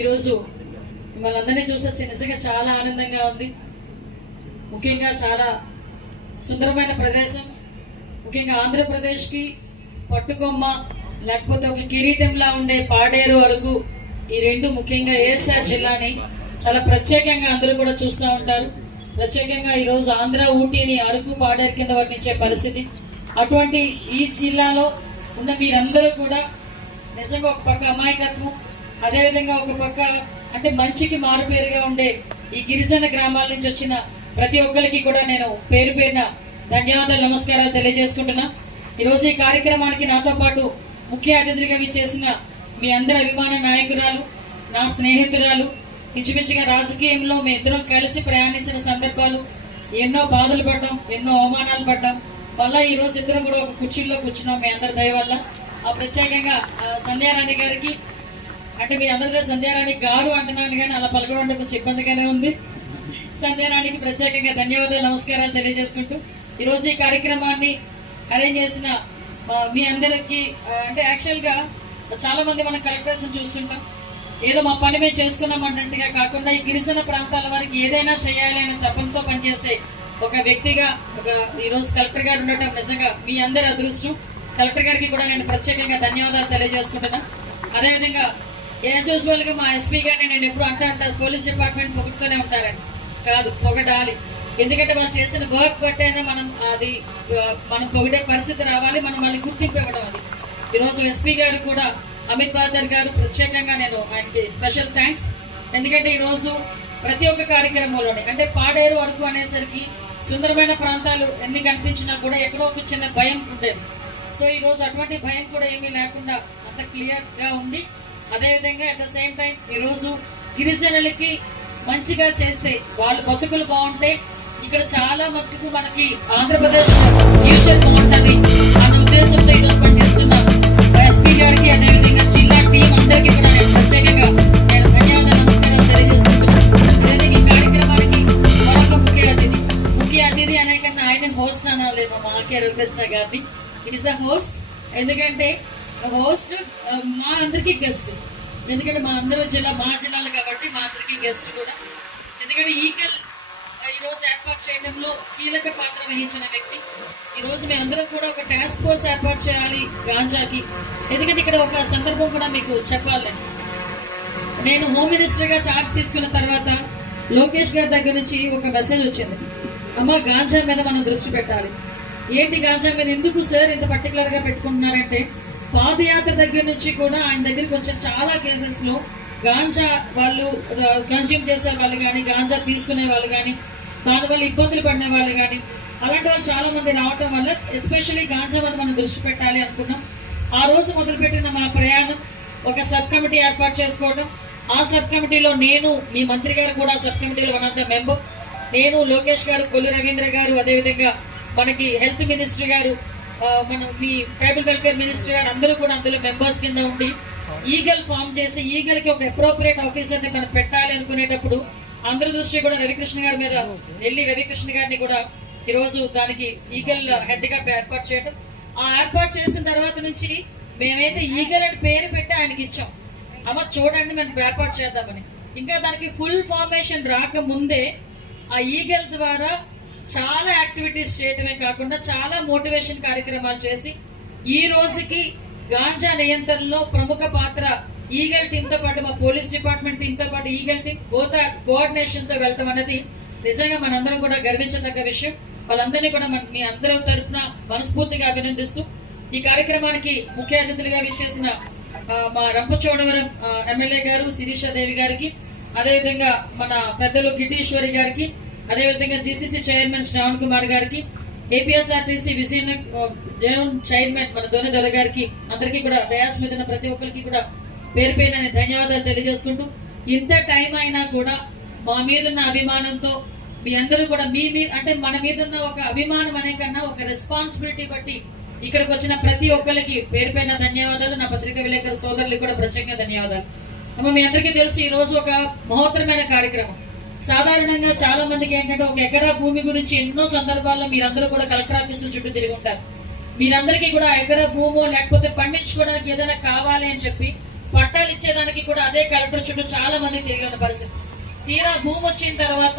ఈరోజు మిమ్మల్ని అందరినీ చూసొచ్చి నిజంగా చాలా ఆనందంగా ఉంది. ముఖ్యంగా చాలా సుందరమైన ప్రదేశం. ముఖ్యంగా ఆంధ్రప్రదేశ్కి పట్టుకొమ్మ లేకపోతే ఒక కిరీటంలా ఉండే పాడేరు అరకు ఈ రెండు ముఖ్యంగా ఏఎస్ఆర్ జిల్లాని చాలా ప్రత్యేకంగా అందరూ కూడా చూస్తూ ఉంటారు. ప్రత్యేకంగా ఈరోజు ఆంధ్ర ఊటీని అరకు పాడేరు కింద వర్ణించే పరిస్థితి. అటువంటి ఈ జిల్లాలో ఉన్న మీరందరూ కూడా నిజంగా ఒక పక్క అమాయకత్వం అదేవిధంగా ఒక పక్క అంటే మంచికి మారుపేరుగా ఉండే ఈ గిరిజన గ్రామాల నుంచి వచ్చిన ప్రతి ఒక్కరికి కూడా నేను పేరు పేరున ధన్యవాదాలు నమస్కారాలు తెలియజేసుకుంటున్నా. ఈరోజు ఈ కార్యక్రమానికి నాతో పాటు ముఖ్య అతిథులుగా విచ్చేసిన మీ అందరి అభిమాన నాయకురాలు నా స్నేహితురాలు ఇంచుమించుగా రాజకీయంలో మీ ఇద్దరం కలిసి ప్రయాణించిన సందర్భాలు ఎన్నో బాధలు పడ్డాం ఎన్నో అవమానాలు పడ్డాం. మళ్ళీ ఈరోజు ఇద్దరం కూడా ఒక కుర్చీల్లో కూర్చున్నాం మీ అందరి దయ వల్ల. ఆ ప్రత్యేకంగా సంధ్యారాణి గారికి అంటే మీ అందరిదే సంధ్యారాణి గారు అంటున్నాను కానీ అలా పలకడం కొంచెం ఇబ్బందిగానే ఉంది. సంధ్యారాణికి ప్రత్యేకంగా ధన్యవాదాలు నమస్కారాలు తెలియజేసుకుంటూ ఈరోజు ఈ కార్యక్రమాన్ని అరేంజ్ చేసిన మీ అందరికీ అంటే యాక్చువల్గా చాలా మంది మనం కలెక్టర్స్ చూస్తుంటాం. ఏదో మా పని మేము చేసుకున్నాం అన్నట్టుగా కాకుండా ఈ గిరిజన ప్రాంతాల వారికి ఏదైనా చేయాలి అనే తపనతో పనిచేసే ఒక వ్యక్తిగా ఒక ఈరోజు కలెక్టర్ గారు ఉండటం నిజంగా మీ అందరి అదృష్టం. కలెక్టర్ గారికి కూడా నేను ప్రత్యేకంగా ధన్యవాదాలు తెలియజేసుకుంటున్నా. అదేవిధంగా యాజ్ యూజువల్గా మా ఎస్పీ గారిని నేను ఎప్పుడు అంటా అంటారు పోలీస్ డిపార్ట్మెంట్ పొగుడుతూనే ఉంటారండి. కాదు పొగడాలి. ఎందుకంటే మనం చేసిన వర్క్ బట్టైనా మనం అది మనం పొగిడే పరిస్థితి రావాలి మనం మళ్ళీ గుర్తింపు ఇవ్వడం అది. ఈరోజు ఎస్పీ గారు కూడా అమిత్ బాదర్ గారు ప్రత్యేకంగా నేను ఆయనకి స్పెషల్ థ్యాంక్స్ ఎందుకంటే ఈరోజు ప్రతి ఒక్క కార్యక్రమంలోనే అంటే పాడేరు వరకు అనేసరికి సుందరమైన ప్రాంతాలు ఎన్ని కనిపించినా కూడా ఎక్కడో ఒక చిన్న భయం ఉండేది. సో ఈరోజు అటువంటి భయం కూడా ఏమీ లేకుండా అంత క్లియర్గా ఉండి అదేవిధంగా అట్ ద సేమ్ టైం ఈరోజు గిరిజనులకి మంచిగా చేస్తే వాళ్ళ బతుకులు బాగుంటే ఇక్కడ చాలా మటుకు మనకి ఆంధ్రప్రదేశ్ ఫ్యూచర్ బాగుంటుంది అన్న ఉద్దేశంతో ఈరోజు పనిచేస్తున్నాం ఎస్పీ గారికి అదేవిధంగా జిల్లా టీం అందరికీ కూడా నేను ప్రత్యేకంగా నేను ధన్యవాదాలు నమస్కారం తెలియజేస్తున్నాను అదేవిధంగా ఈ కార్యక్రమానికి మరొక ముఖ్య అతిథి. ముఖ్య అతిథి అనే కన్నా ఆయన హోస్ట్ అనాలి మా మాకే రవికృష్ణ గారిని. ఇట్ ఇస్ ద హోస్ట్ ఎందుకంటే హోస్ట్ మా అందరికీ గెస్ట్ ఎందుకంటే మా అందరూ జిల్లా మా జిల్లాలు కాబట్టి మా అందరికీ గెస్ట్ కూడా. ఎందుకంటే ఈకల్ ఈరోజు ఏర్పాటు చేయడంలో కీలక పాత్ర వహించిన వ్యక్తి. ఈరోజు మేమందరం కూడా ఒక టాస్క్ ఫోర్స్ ఏర్పాటు చేయాలి గాంజాకి. ఎందుకంటే ఇక్కడ ఒక సందర్భం కూడా మీకు చెప్పాలి. నేను. హోమ్ మినిస్టర్గా ఛార్జ్ తీసుకున్న తర్వాత లోకేష్ గారి దగ్గర నుంచి ఒక మెసేజ్ వచ్చింది. అమ్మ గాంజా మీద మనం దృష్టి పెట్టాలి. ఏంటి గాంజా మీద ఎందుకు సార్ ఇంత పర్టికులర్గా పెట్టుకుంటున్నారంటే పాదయాత్ర దగ్గర నుంచి కూడా ఆయన దగ్గరికి వచ్చిన చాలా కేసెస్లో గాంజా వాళ్ళు కన్స్యూమ్ చేసే వాళ్ళు కానీ గాంజా తీసుకునే వాళ్ళు కానీ దానివల్ల ఇబ్బందులు పడిన వాళ్ళు కానీ అలాంటి వాళ్ళు చాలా మంది రావటం వల్ల ఎస్పెషల్లీ గాంజా మీద మనం దృష్టి పెట్టాలి అనుకున్నాం. ఆ రోజు మొదలుపెట్టిన మా ప్రయాణం ఒక సబ్ కమిటీ ఏర్పాటు చేసుకోవడం ఆ సబ్ కమిటీలో నేను మీ మంత్రి గారు కూడా సబ్ కమిటీలో వన్ ఆఫ్ ద మెంబర్ నేను లోకేష్ గారు కొల్లు రవీంద్ర గారు అదేవిధంగా మనకి హెల్త్ మినిస్టర్ గారు మనం మీ ట్రైబల్ వెల్ఫేర్ మినిస్టర్ గారు అందరూ కూడా అందులో మెంబర్స్ కింద ఉండి ఈగల్ ఫామ్ చేసి ఈగల్కి ఒక అప్రోప్రియేట్ ఆఫీసర్ని మనం పెట్టాలి అనుకునేటప్పుడు అందరి దృష్టి కూడా రవికృష్ణ గారి మీద వెళ్ళి రవికృష్ణ గారిని కూడా ఈరోజు దానికి ఈగల్ హెడ్గా ఏర్పాటు చేయడం ఆ ఏర్పాటు చేసిన తర్వాత నుంచి మేమైతే ఈగల్ అని పేరు పెట్టి ఆయనకి ఇచ్చాం. అమ్మ చూడండి మేము ఏర్పాటు చేద్దామని. ఇంకా దానికి ఫుల్ ఫార్మేషన్ రాకముందే ఆ ఈగల్ ద్వారా చాలా యాక్టివిటీస్ చేయటమే కాకుండా చాలా మోటివేషన్ కార్యక్రమాలు చేసి ఈ రోజుకి గాంజా నియంత్రణలో ప్రముఖ పాత్ర ఈగల్ టీంతో పాటు మా పోలీస్ డిపార్ట్మెంట్ టీంతో పాటు ఈగల్ టీం బోత కోఆర్డినేషన్తో అనేది నిజంగా మనందరం కూడా గర్వించదగ్గ విషయం. వాళ్ళందరినీ కూడా మన మీ అందరూ తరఫున మనస్ఫూర్తిగా అభినందిస్తూ ఈ కార్యక్రమానికి ముఖ్య అతిథులుగా విచ్చేసిన మా రంపచోడవరం ఎమ్మెల్యే గారు శిరీషాదేవి గారికి అదేవిధంగా మన పెద్దలు గిడ్డీశ్వరి గారికి అదేవిధంగా జీసీసీ చైర్మన్ శ్రావణ్ కుమార్ గారికి ఏపీఎస్ఆర్టీసీ విజయన జోన్ చైర్మన్ మన ధోని దొర గారికి అందరికీ కూడా డయాస్ మీద ఉన్న ప్రతి ఒక్కరికి కూడా పేరు పైన ధన్యవాదాలు తెలియజేసుకుంటూ ఇంత టైం అయినా కూడా మా మీద ఉన్న అభిమానంతో మీ అందరూ కూడా మీ మీ అంటే మన మీద ఉన్న ఒక అభిమానం అనే కన్నా ఒక రెస్పాన్సిబిలిటీ బట్టి ఇక్కడికి వచ్చిన ప్రతి ఒక్కరికి పేరు పైన ధన్యవాదాలు. నా పత్రికా విలేకరుల సోదరులకు కూడా ప్రత్యేకంగా ధన్యవాదాలు. అమ్మ మీ అందరికీ తెలుసు ఈ రోజు ఒక మహోత్తరమైన కార్యక్రమం. సాధారణంగా చాలా మందికి ఏంటంటే ఒక ఎకరా భూమి గురించి ఎన్నో సందర్భాల్లో మీరందరూ కూడా కలెక్టర్ ఆఫీసుల చుట్టూ తిరిగి ఉంటారు. మీరందరికీ కూడా ఎకరా భూమో లేకపోతే పండించుకోవడానికి ఏదైనా కావాలి అని చెప్పి పట్టాలు ఇచ్చేదానికి కూడా అదే కలెక్టర్ చుట్టూ చాలా మంది తిరిగి ఉన్న పరిస్థితి. తీరా భూమి వచ్చిన తర్వాత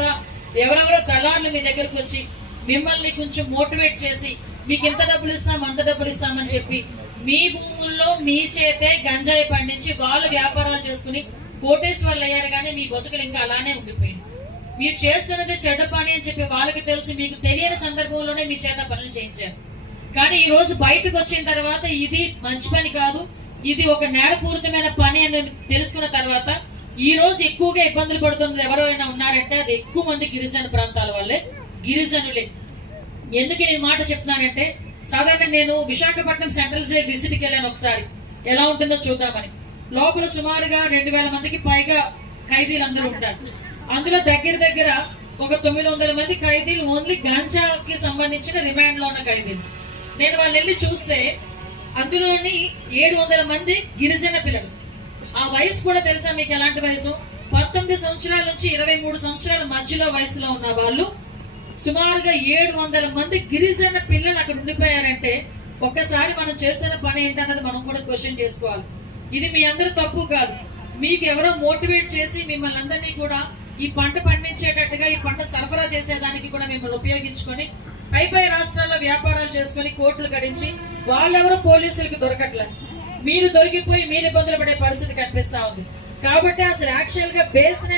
ఎవరెవరో దళారులు మీ దగ్గరకు వచ్చి మిమ్మల్ని కొంచెం మోటివేట్ చేసి మీకు ఇంత డబ్బులు ఇస్తాం అంత డబ్బులు ఇస్తామని చెప్పి మీ భూముల్లో మీ చేతే గంజాయి పండించి వాళ్ళు వ్యాపారాలు చేసుకుని కోటేశ్వర్లు అయ్యారు కానీ మీ బతుకులు ఇంకా అలానే ఉండిపోయింది మీరు చేస్తున్నది చెడ్డ పని అని చెప్పి వాళ్ళకి తెలుసు మీకు తెలియని సందర్భంలోనే మీ చేత పనులు చేయించారు. కానీ ఈ రోజు బయటకు వచ్చిన తర్వాత ఇది మంచి పని కాదు ఇది ఒక నేరపూరితమైన పని అని తెలుసుకున్న తర్వాత ఈ రోజు ఎక్కువగా ఇబ్బందులు పడుతున్నది ఎవరైనా ఉన్నారంటే అది ఎక్కువ మంది గిరిజన ప్రాంతాల వాళ్ళే గిరిజనులే. ఎందుకు నేను మాట చెప్తున్నానంటే సాధారణ నేను విశాఖపట్నం సెంట్రల్ జైల్ విజిట్కి వెళ్ళాను ఒకసారి. ఎలా ఉంటుందో చూద్దామని. లోపల సుమారుగా రెండు వేల మందికి పైగా ఖైదీలు అందరూ ఉంటారు. అందులో దగ్గర దగ్గర ఒక తొమ్మిది వందల మంది ఖైదీలు ఓన్లీ గాంజాకి సంబంధించిన రిమాండ్లో ఉన్న ఖైదీలు. నేను వాళ్ళు వెళ్ళి చూస్తే అందులోని ఏడు వందల మంది గిరిజన పిల్లలు. ఆ వయసు కూడా తెలుసా మీకు ఎలాంటి వయసు? పంతొమ్మిది సంవత్సరాల నుంచి ఇరవై మూడు సంవత్సరాల మధ్యలో వయసులో ఉన్న వాళ్ళు సుమారుగా ఏడు వందల మంది గిరిజన పిల్లలు అక్కడ ఉండిపోయారంటే ఒక్కసారి మనం చేస్తున్న పని ఏంటన్నది మనం కూడా క్వశ్చన్ చేసుకోవాలి. ఇది మీ అందరి తప్పు కాదు. మీకు ఎవరో మోటివేట్ చేసి మిమ్మల్ని అందరినీ కూడా ఈ పంట పండించేటట్టుగా ఈ పంట సరఫరా చేసేదానికి కూడా మిమ్మల్ని ఉపయోగించుకొని పై పై రాష్ట్రాల్లో వ్యాపారాలు చేసుకొని కోట్లు గడించి వాళ్ళెవరో పోలీసులకు దొరకట్లేదు మీరు దొరికిపోయి మీరు ఇబ్బందులు పడే పరిస్థితి కనిపిస్తా ఉంది. కాబట్టి అసలు యాక్చువల్గా బేస్ నే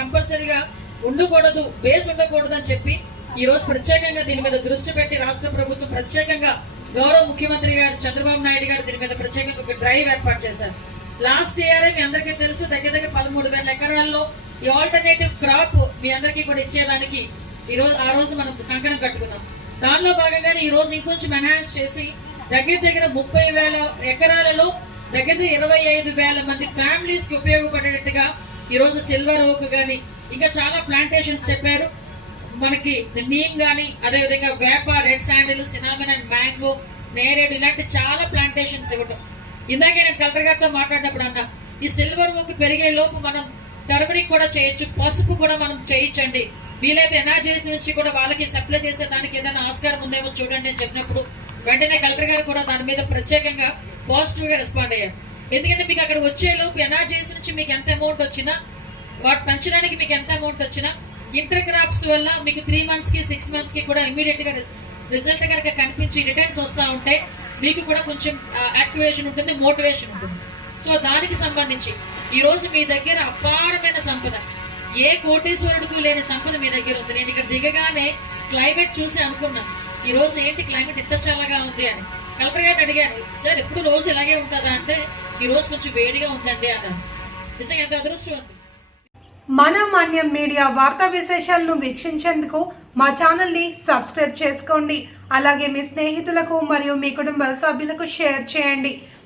కంపల్సరీగా ఉండకూడదు బేస్ ఉండకూడదు అని చెప్పి ఈ రోజు ప్రత్యేకంగా దీని మీద దృష్టి పెట్టి రాష్ట్ర ప్రభుత్వం ప్రత్యేకంగా గౌరవ ముఖ్యమంత్రి గారు చంద్రబాబు నాయుడు గారు దీని మీద ప్రత్యేకంగా ఒక డ్రైవ్ ఏర్పాటు చేశారు. లాస్ట్ ఇయర్ మీ అందరికీ తెలుసు దగ్గర దగ్గర పదమూడు వేల ఎకరాల్లో ఈ ఆల్టర్నేటివ్ క్రాప్ మీ అందరికీ కూడా ఇచ్చేదానికి ఈ రోజు ఆ రోజు మనం కంకణం కట్టుకున్నాం. దానిలో భాగంగానే ఈ రోజు ఇంకొంచెం ఎన్హాన్స్ చేసి దగ్గర దగ్గర ముప్పై వేల ఎకరాలలో దగ్గర ఇరవై ఐదు వేల మంది ఫ్యామిలీస్కి ఉపయోగపడేటట్టుగా ఈరోజు సిల్వర్ ఓక్ గాని ఇంకా చాలా ప్లాంటేషన్స్ చెప్పారు. మనకి నీమ్ గాని అదే విధంగా వేప red sandal cinnamon and mango నేరేడు ఇలాంటి చాలా ప్లాంటేషన్స్ ఇవ్వటం. ఇందాకే నేను కలెక్టర్ గారితో మాట్లాడినప్పుడు అన్నా ఈ సిల్వర్ ఓక్ పెరిగే లోపు మనం టర్మరిక్ కూడా చేయొచ్చు పసుపు కూడా మనం చేయించండి. వీలైతే ఎనర్జీస్ నుంచి కూడా వాళ్ళకి సప్లై చేసే దానికి ఏదైనా ఆస్కారం ఉందేమో చూడండి అని చెప్పినప్పుడు వెంటనే కలెక్టర్ గారు కూడా దాని మీద ప్రత్యేకంగా పాజిటివ్గా రెస్పాండ్ అయ్యారు. ఎందుకంటే మీకు అక్కడ వచ్చే లోపు ఎనర్జీస్ నుంచి మీకు ఎంత అమౌంట్ వచ్చినా వాటి పెంచడానికి మీకు ఎంత అమౌంట్ వచ్చినా ఇంటర్ క్రాప్స్ వల్ల మీకు త్రీ మంత్స్కి సిక్స్ మంత్స్కి కూడా ఇమీడియట్గా రిజల్ట్ కనుక కనిపించి రిటర్న్స్ వస్తూ ఉంటే మీకు కూడా కొంచెం యాక్టివేషన్ ఉంటుంది మోటివేషన్ ఉంటుంది. సో దానికి సంబంధించి ఈరోజు మీ దగ్గర అపారమైన సంపద. ఏ కోటేశ్వరుడికి లేని సంపద మీ దగ్గర ఉంది. నేను ఇక్కడ దిగగానే క్లైమేట్ చూసి అనుకున్నాను ఈ రోజు ఏంటి క్లైమేట్ ఇంత చల్లగా ఉంది అని. కలెక్టర్ గారిని అడిగాను సార్ ఎప్పుడు రోజు ఇలాగే ఉంటుందా? అంటే ఈ రోజు కొంచెం వేడిగా ఉందండి అన్నాను నిజంగా ఎంత అదృష్టం ఉంది మన మాన్యం మీడియా వార్తా విశేషాలను వీక్షించేందుకు మా ఛానల్ని సబ్స్క్రైబ్ చేసుకోండి. అలాగే మీ స్నేహితులకు మరియు మీ కుటుంబ సభ్యులకు షేర్ చేయండి.